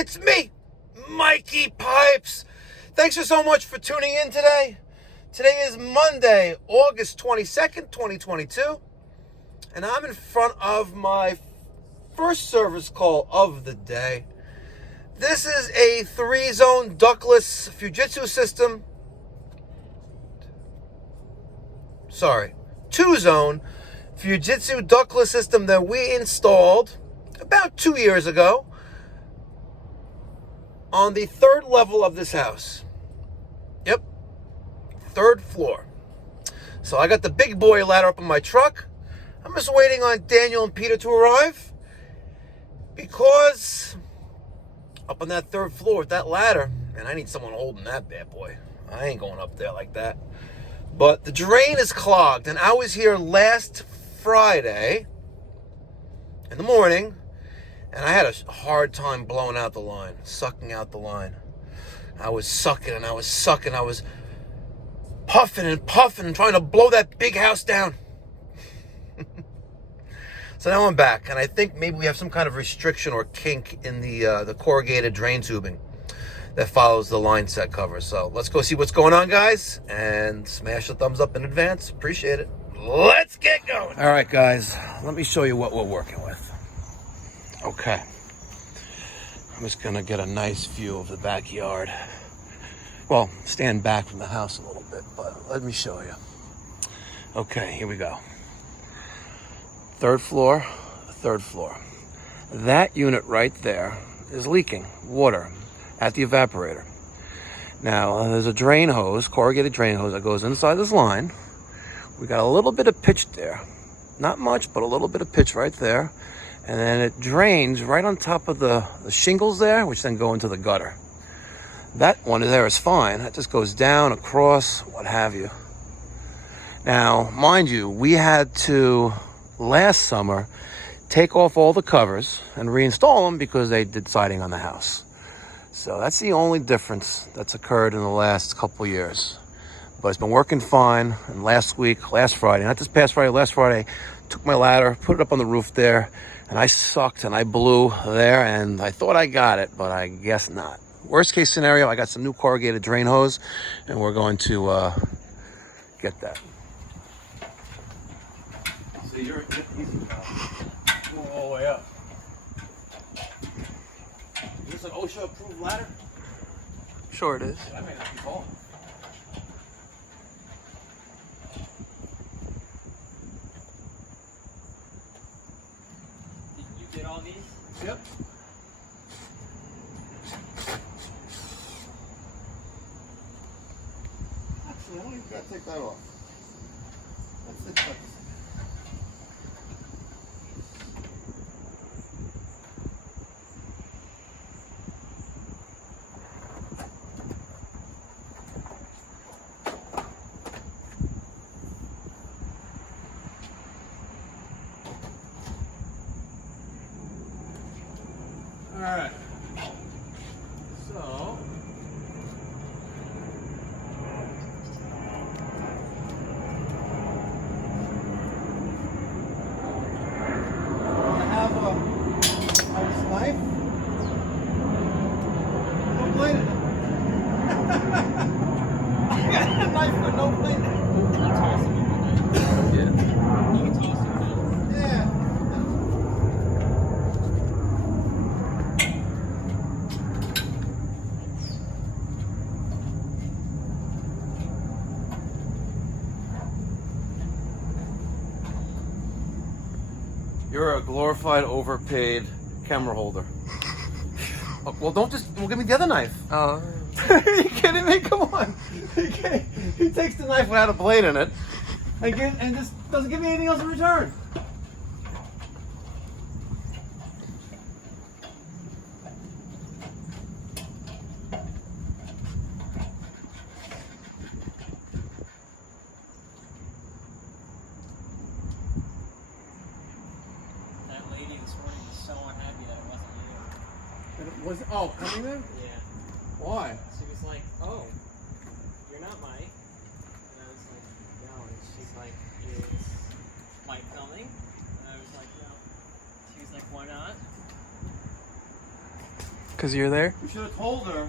It's me, Mikey Pipes. Thanks so much for tuning in today. Today is Monday, August 22nd, 2022. And I'm in front of my first service call of the day. This is a 3-zone ductless Fujitsu system. 2-zone Fujitsu ductless system that we installed about 2 years ago on the 3rd level of this house. Yep, 3rd floor. So I got the big boy ladder up in my truck. I'm just waiting on Daniel and Peter to arrive because up on that 3rd floor with that ladder, and I need someone holding that bad boy. I ain't going up there like that. But the drain is clogged, and I was here last Friday in the morning, and I had a hard time blowing out the line, sucking out the line. I was sucking and I was sucking. I was puffing and puffing and trying to blow that big house down. So now I'm back, and I think maybe we have some kind of restriction or kink in the corrugated drain tubing that follows the line set cover. So let's go see what's going on, guys, and smash the thumbs up in advance. Appreciate it. Let's get going. All right, guys, let me show you what we're working with. Okay. I'm just going to get a nice view of the backyard. Well, stand back from the house a little bit, but let me show you. Okay, here we go. 3rd floor, 3rd floor. That unit right there is leaking water at the evaporator. Now, there's a drain hose, corrugated drain hose that goes inside this line. We got a little bit of pitch there. Not much, but a little bit of pitch right there. And then it drains right on top of the shingles there, which then go into the gutter. That one there is fine. That just goes down, across, what have you. Now, mind you, we had to, last summer, take off all the covers and reinstall them because they did siding on the house. So that's the only difference that's occurred in the last couple of years. But it's been working fine. And last Friday, not this past Friday, last Friday, took my ladder, put it up on the roof there, and I sucked and I blew there, and I thought I got it, but I guess not. Worst case scenario, I got some new corrugated drain hose, and we're going to get that. So you're all the way up. Is this an OSHA approved ladder? Sure it is. I may not be calling. Did you get all these? Yep. Actually, I don't even gotta take that off. That's it. All right. So I have a nice knife. No blade in it. I got a knife with no blade in it. Can you toss them in the knife? Yeah. You can toss them in. Yeah. You're a glorified, overpaid camera holder. Oh, well, don't just. Well, give me the other knife. Oh. Are you kidding me? Come on. He takes the knife without a blade in it and just doesn't give me anything else in return. That lady this morning was so unhappy that it wasn't you. And it was coming there? Yeah. Why? She was like, oh, you're not Mike. And I was like, no. And she's like, is Mike coming? And I was like, no. She was like, why not? Because you're there? We should have told her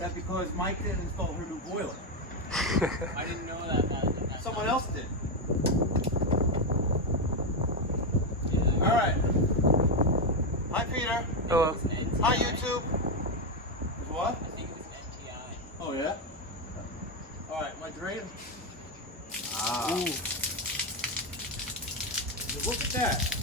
that because Mike didn't install her new boiler. I didn't know that. Someone else did. All right. Hi, Peter. Hello. Hi, YouTube. What? I think it was NTI. Oh, yeah? All right, my drain. Ah. Ooh. Look at that.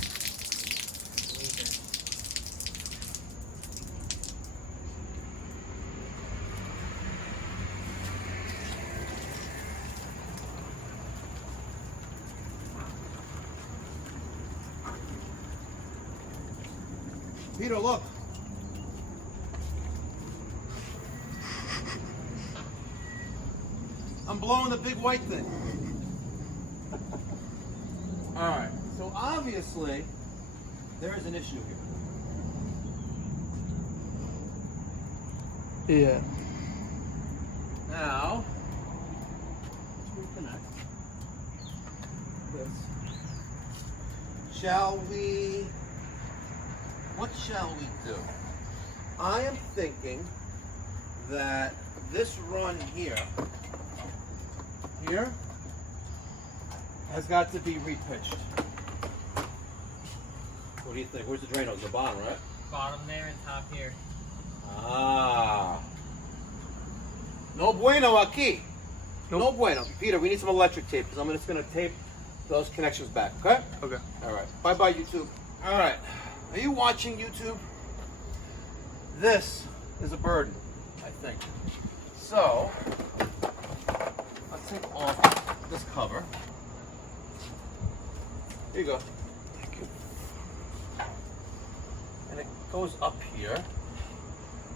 Peter, look. I'm blowing the big white thing. All right, so obviously there is an issue here. Yeah. Now, let's reconnect this. Shall we, what shall we do? I am thinking that this run here has got to be repitched. What do you think? Where's the drain hose? The bottom, right? Bottom there and top here. Ah. No bueno aquí. Nope. No bueno. Peter, we need some electric tape because I'm just going to tape those connections back, okay? Okay. All right. Bye-bye, YouTube. All right. Are you watching YouTube? This is a burden, I think. So, let's take off this cover. Here you go. Thank you. And it goes up here.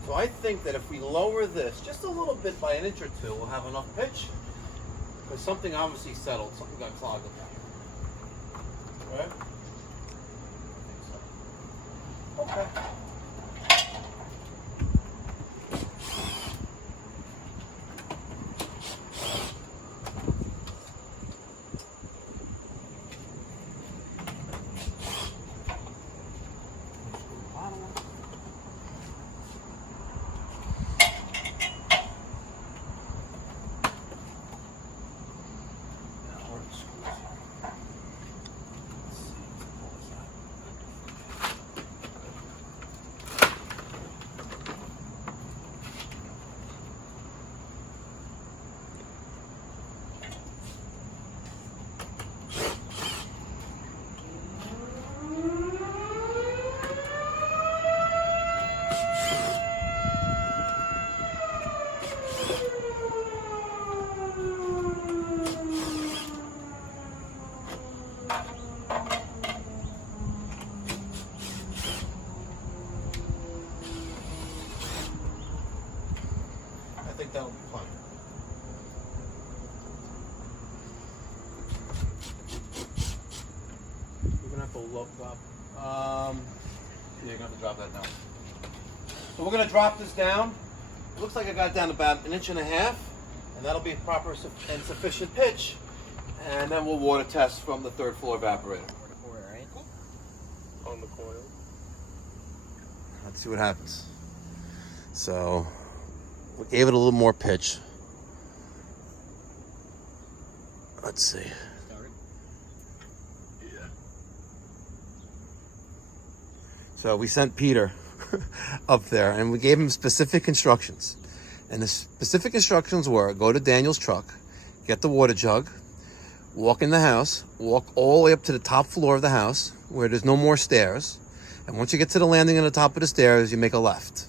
So I think that if we lower this just a little bit by an inch or two, we'll have enough pitch. Because something obviously settled, something got clogged up there. Right? I think so. Okay. I think that will be fine. We're gonna have to drop. Yeah, you're gonna have to drop that down. So we're gonna drop this down. It looks like I got down about 1.5 inches, and that'll be proper and sufficient pitch. And then we'll water test from the 3rd floor evaporator. Right? On the coil. Let's see what happens. So we gave it a little more pitch. Let's see. Start. Yeah. So we sent Peter up there and we gave him specific instructions. And the specific instructions were go to Daniel's truck, get the water jug, walk in the house, walk all the way up to the top floor of the house where there's no more stairs. And once you get to the landing on the top of the stairs, you make a left.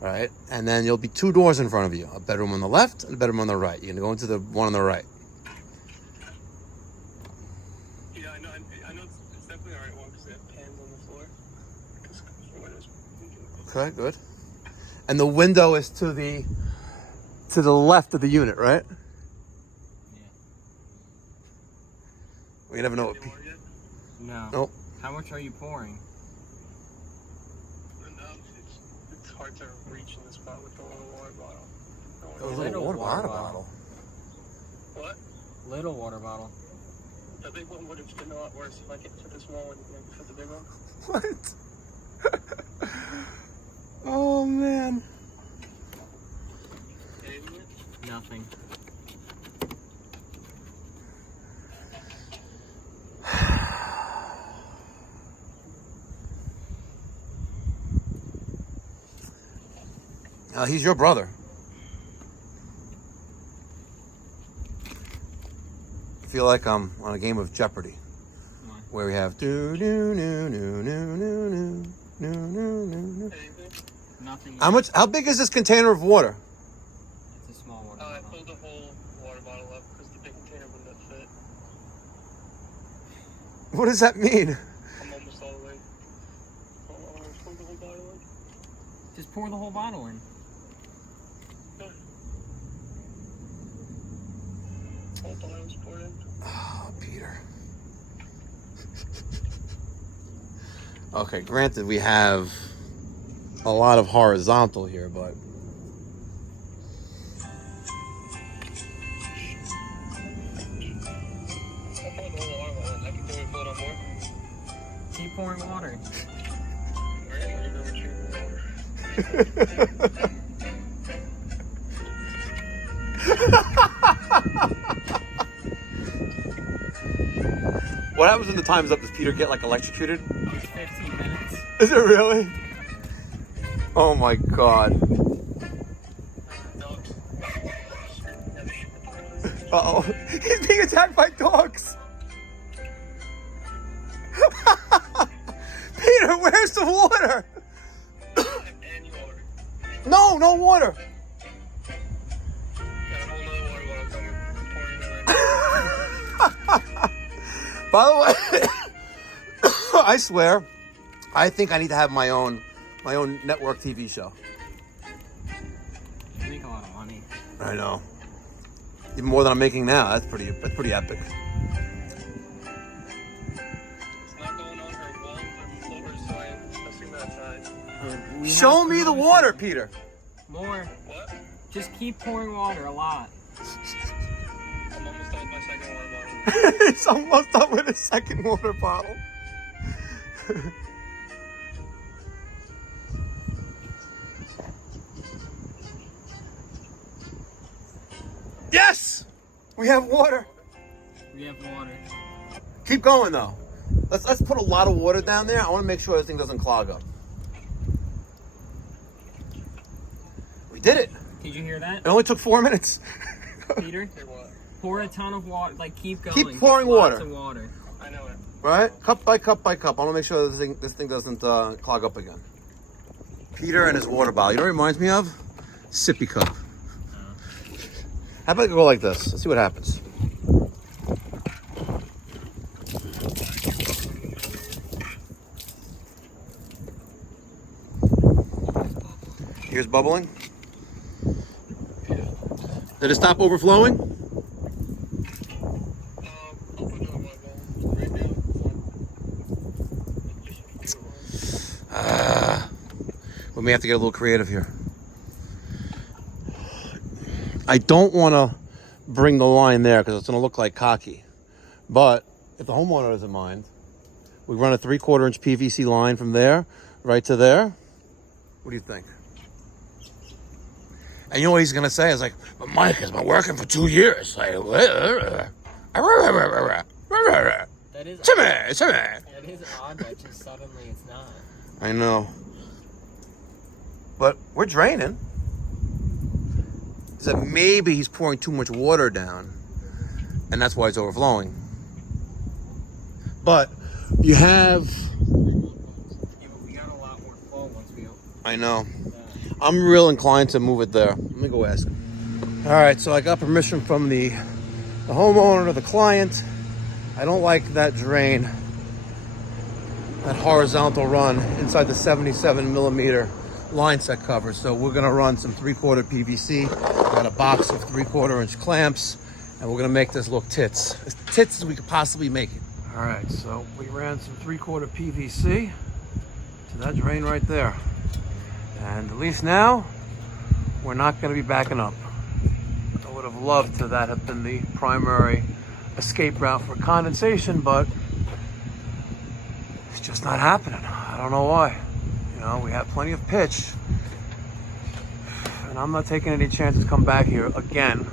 All right? And then there'll be 2 doors in front of you, a bedroom on the left and a bedroom on the right. You're going to go into the one on the right. Yeah, I know it's definitely the right one because they have pans on the floor. Okay, good. And the window is to the left of the unit, right? Yeah. We never know what. No. Nope. How much are you pouring? It's hard to reach in the spot with the little water bottle. A little water bottle. What? Little water bottle. The big one would have been a lot worse if I took the small one and put the big one. What? Oh man. Nothing. He's your brother. I feel like I'm on a game of Jeopardy, where we have do do do do do do do do. Nothing. How big is this container of water? It's a small water I bottle. filled the whole water bottle up because the big container wouldn't fit. What does that mean? I'm almost all the way. Pour the whole bottle in. Just pour the whole bottle in. Whole bottle was poured in. Oh, Peter. Okay, granted we have a lot of horizontal here, but I poured the whole water bottle in. I can do it, fill it up more. Keep pouring water. what happens when the time's up? Does Peter get like electrocuted? 15 minutes. Is it really? Oh my god. Uh-oh. He's being attacked by dogs. Peter, where's the water? And you ordered. No, no water. Got a whole other water bottle coming. Pouring it right. By the way, I swear, I think I need to have my own network TV show. You make a lot of money. I know. Even more than I'm making now. That's pretty epic. It's not going on her walls or floors, so I'm assume that side. Show me the water, Peter. More. What? Just keep pouring water a lot. I'm almost done with my second water bottle. He's almost done with his second water bottle. Yes! We have water. We have water. Keep going though. Let's put a lot of water down there. I want to make sure this thing doesn't clog up. We did it. Did you hear that? It only took 4 minutes. Peter? Say what? Pour a ton of water. Like, keep going. Keep pouring Lots water. of water. I know it. Right? Cup by cup by cup. I want to make sure this thing doesn't clog up again. Peter and his water bottle. You know what it reminds me of? Sippy cup. How about I go like this? Let's see what happens. Here's bubbling. Did it stop overflowing? I'll put another water bottle right now. We may have to get a little creative here. I don't want to bring the line there because it's going to look like cocky. But if the homeowner doesn't mind, we run a 3/4 inch PVC line from there right to there. What do you think? And you know what he's going to say? It's like, but Mike has been working for 2 years. Like, That is That is odd that just suddenly it's not. I know. But we're draining. So maybe he's pouring too much water down, and that's why it's overflowing. But you have... Yeah, but we got a lot more flow once we I know. I'm real inclined to move it there. Let me go ask. All right, so I got permission from the homeowner, the client. I don't like that drain, that horizontal run inside the 77 millimeter line set cover. So we're gonna run some 3/4 PVC. I got a box of 3/4 inch clamps, and we're gonna make this look tits. As tits as we could possibly make it. All right, so we ran some 3/4 PVC to that drain right there. And at least now, we're not gonna be backing up. I would have loved to that have been the primary escape route for condensation, but it's just not happening. I don't know why. You know, we have plenty of pitch. I'm not taking any chances to come back here again,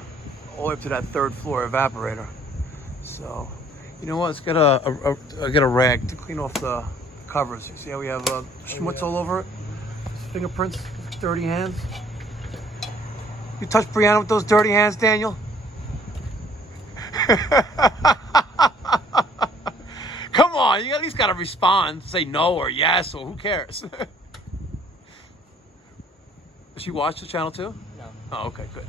all the way up to that 3rd floor evaporator. So, you know what? Let's get a rag to clean off the covers. You see how we have schmutz all over it? Fingerprints, dirty hands. You touched Brianna with those dirty hands, Daniel? Come on, you at least gotta respond. Say no or yes or who cares? Does she watch the channel too? No. Oh, okay, good.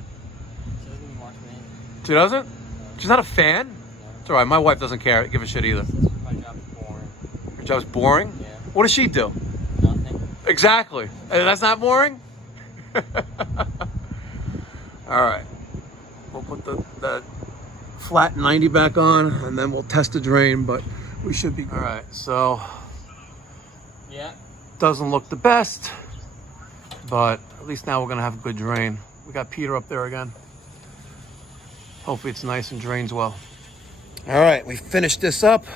She doesn't even watch me. She doesn't? No. She's not a fan? No. It's all right. My wife doesn't care, give a shit either. My job's boring. Your job's boring? Yeah. What does she do? Nothing. Exactly. And that's not boring? All right. We'll put the flat 90 back on, and then we'll test the drain, but we should be good. All right, so Yeah. doesn't look the best, but at least now we're gonna have a good drain. We got Peter up there again. Hopefully it's nice and drains well. All right, we finished this up.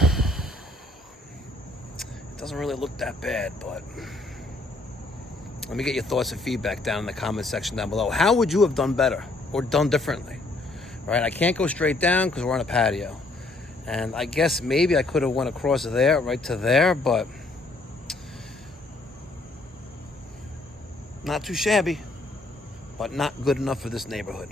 It doesn't really look that bad, but let me get your thoughts and feedback down in the comment section down below. How would you have done better or done differently? All right, I can't go straight down because we're on a patio. And I guess maybe I could have went across there, right to there, but not too shabby, but not good enough for this neighborhood.